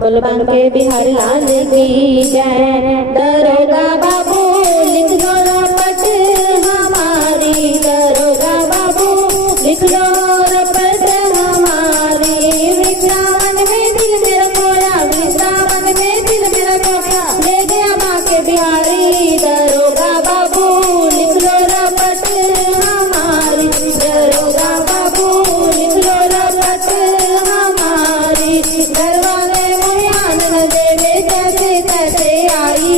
बलवान के बिहारी लाल की जय। दरोगा बाबू लिख लो रपट हमारी, दरोगा बाबू लिख लो रपट हमारी। वृंदावन में दिल मेरा खोया, वृंदावन में दिल मेरा खोया, ले गया माँ के बिहारी। दरोगा बाबू लिख लो रपट हमारी, दरोगा बाबू लिख लो रपट हमारी। घरवाले मुझे आनंद देवे जैसे कैसे आई,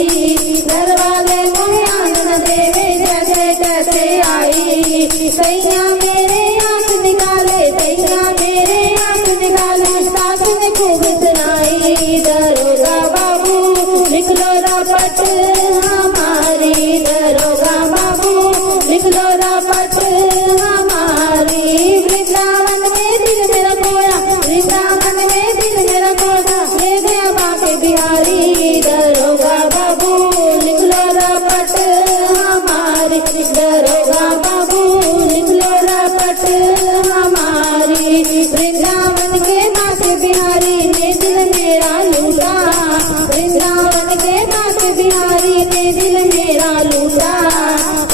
घरवाले मुझे आनंद देवे जैसे कैसे आई। सैया मेरे आंख निकाले, सैया मेरे आंख निकाले, सास ने खूब सुनाई। दरोगा बाबू लिख लो रपट हमारी, दरोगा बाबू लिख लो रपट हमारी। वृंदावन में दिल मेरा खोया, वृंदावन में दिल मेरा खोया, ले गया माँ के बिहारी। दरोगा बाबू लिख लो रपट हमारी, दरोगा बाबू लिख लो रपट हमारी। वृंदावन के माँ के बिहारी ने दिल मेरा लूटा, वृंदावन के माँ के बिहारी ने दिल मेरा लूटा।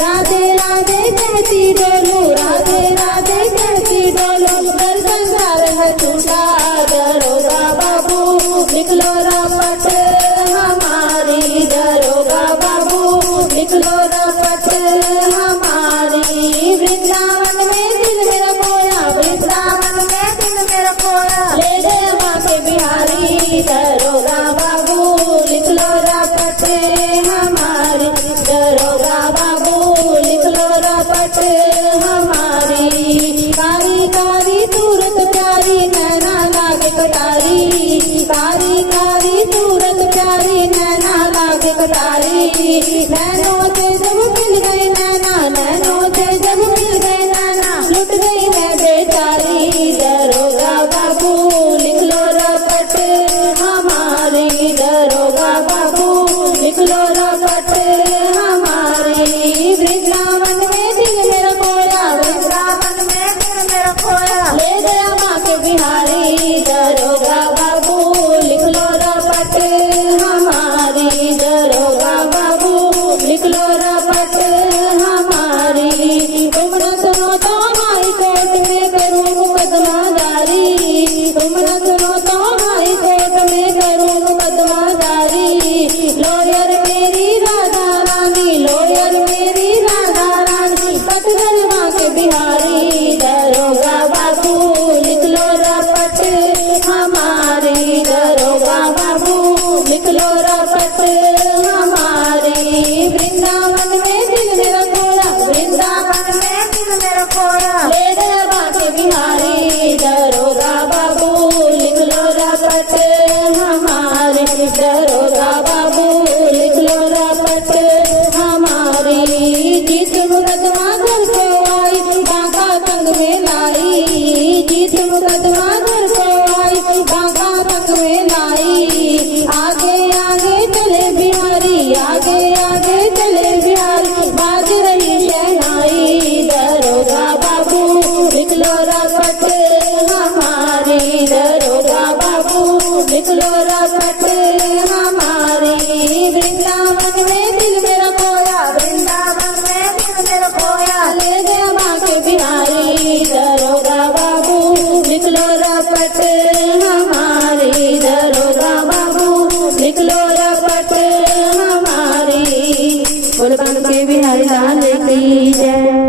राधे राधे कहती डोलू, राधे राधे कहती डोलू, दर्शन सार है छूटा। दरोगा बाबू लिख लो रपट हमारी, दरोगा बाबू लिख लो रपट हमारी। वृंदावन में दिल मेरा खोया, वृंदावन में दिल मेरा खोया, ले गया माँ के बिहारी। दरोगा बाबू लिख लो रपट हमारी, दरोगा बाबू लिख लो रपट हमारी। कारी कारी सूरत प्यारी, नैना लागे कटारी, कारी कारी सूरत प्यारी, नैना लागे कटारी। नैनों से जब मिल गई नैना, नैनों से जब मिल गई नैना, लुट गई है बेचारी। दरोगा बाबू लिख लो रपट हमारी, दरोगा बाबू लिख लो रपट हमारी। वृंदावन में दिल मेरा खोया, वृंदावन में दिल मेरा खोया, ले गया माँ के बिहारी। दरोगा बाबू लिख लो रपट हमारी, दरोगा बाबू लिख लो रपट हमारी। तुम न सुनो तो हाई कोर्ट में करूँ मुकदमा जारी, तुम न सुनो तो हाई कोर्ट में करूँ मुकदमा जारी। लॉयर मेरी राधा रानी, लॉयर मेरी राधा रानी, पटगर माँ के बिहारी। दरोगा बाबू लिख लो रपट हमारी, दरोगा बाबू लिख लो रपट हमारी। वृंदावन में दिल मेरा खोया, वृंदावन में दिल मेरा खोया, ले गया माँ के बिहारी। दरोगा बाबू लिख लो रपट हमारी, दरोगा बाबू लिख लो रपट हमारी। जीत मुकदमा घर को आई, बांका संग में लाई, जीत मुकदमा घर को आई, बांका संग में लाई। आगे आगे चले बिहारी, आगे आगे चले बिहारी, बाज रही शहनाई। दरोगा बाबू लिख लो रपट हमारी, दरोगा बाबू लिख लो रपट हमारी। वृंदावन में दिल मेरा खोया, वृंदावन में दिल मेरा खोया, ले गया माँ के बिहारी। दरोगा बाबू लिख लो रपट हमारी, दरोगा बाबू लिख लो रपट हमारी। बलवान के बिहारी लाल की जय।